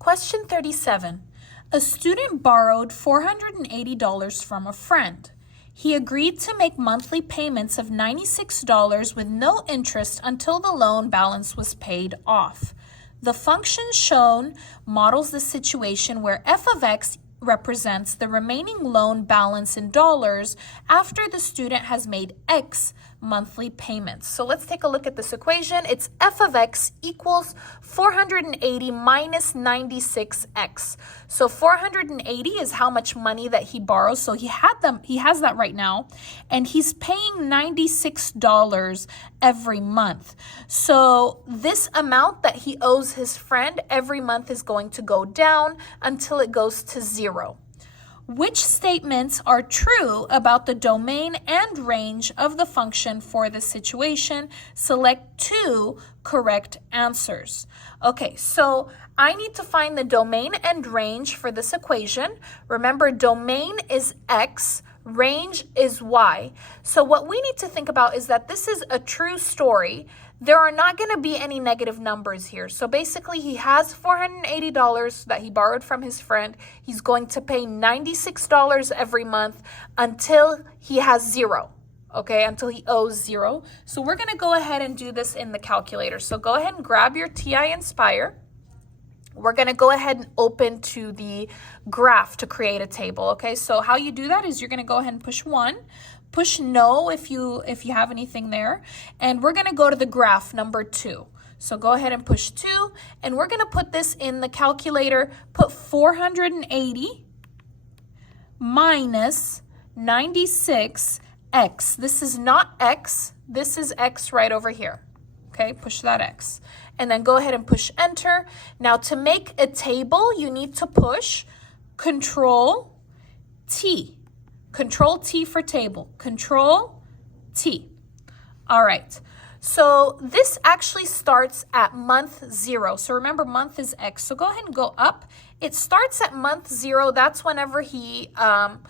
Question 37. A student borrowed $480 from a friend. He agreed to make monthly payments of $96 with no interest until the loan balance was paid off. The function shown models the situation where f of x represents the remaining loan balance in dollars after the student has made x monthly payments. So let's take a look at this equation. It's f of x equals 480 minus 96x. So 480 is how much money that he borrows. So he has that right now, and he's paying $96 every month. So this amount that he owes his friend every month is going to go down until it goes to 0. Which statements are true about the domain and range of the function for this situation? Select 2 correct answers. Okay, so I need to find the domain and range for this equation. Remember, domain is x, range is y. So what we need to think about is that this is a true story. There are not going to be any negative numbers here. So basically, he has $480 that he borrowed from his friend. He's going to pay $96 every month until he has 0, okay, until he owes 0. So we're going to go ahead and do this in the calculator. So go ahead and grab your TI Inspire. We're going to go ahead and open to the graph to create a table, okay? So how you do that is you're going to go ahead and push 1. Push no if you have anything there. And we're going to go to the graph number 2. So go ahead and push 2. And we're going to put this in the calculator. Put 480 minus 96x. This is not x. This is x right over here. Okay, push that x. And then go ahead and push enter. Now to make a table, you need to push Control T. Control T for table. Control T. All right. So this actually starts at month 0. So remember, month is x. So go ahead and go up. It starts at month 0. That's whenever he borrowed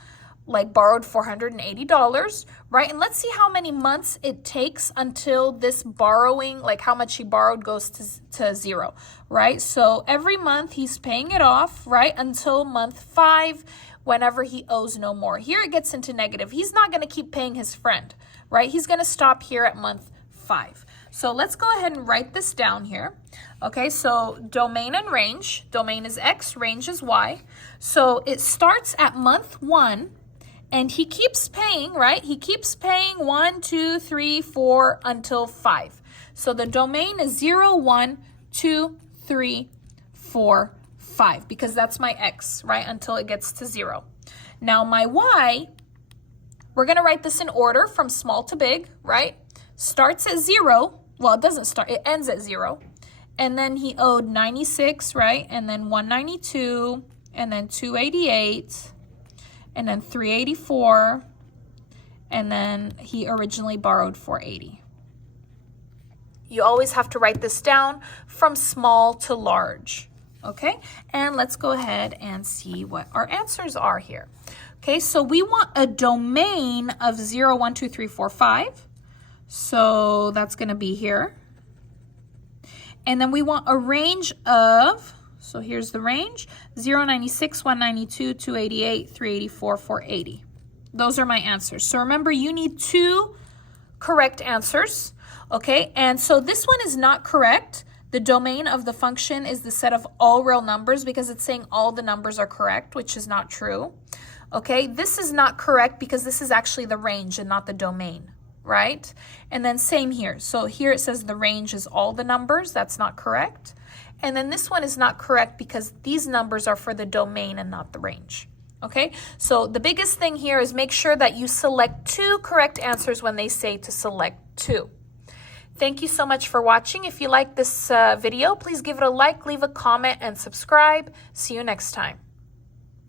$480, right? And let's see how many months it takes until this borrowing, like how much he borrowed, goes to 0, right? So every month he's paying it off, right, until month 5, whenever he owes no more. Here it gets into negative. He's not going to keep paying his friend, right? He's going to stop here at month 5. So let's go ahead and write this down here. Okay, so domain and range. Domain is x, range is y. So it starts at month 1, and he keeps paying, right? He keeps paying 1, 2, 3, 4 until 5. So the domain is 0, 1, 2, 3, 4, 5, because that's my x, right, until it gets to 0. Now my y, we're going to write this in order from small to big, right? Starts at 0. Well, it doesn't start. It ends at 0. And then he owed 96, right? And then 192, and then 288, and then 384, and then he originally borrowed 480. You always have to write this down from small to large. Okay, and let's go ahead and see what our answers are here. Okay, so we want a domain of 0, 1, 2, 3, 4, 5. So that's going to be here. And then we want a range of, so here's the range, 0, 96, 192, 288, 384, 480. Those are my answers. So remember, you need 2 correct answers. Okay, and so this one is not correct. The domain of the function is the set of all real numbers because it's saying all the numbers are correct, which is not true. Okay, this is not correct because this is actually the range and not the domain, right? And then same here. So here it says the range is all the numbers. That's not correct. And then this one is not correct because these numbers are for the domain and not the range. Okay, so the biggest thing here is make sure that you select 2 correct answers when they say to select 2. Thank you so much for watching. If you like this video, please give it a like, leave a comment, and subscribe. See you next time.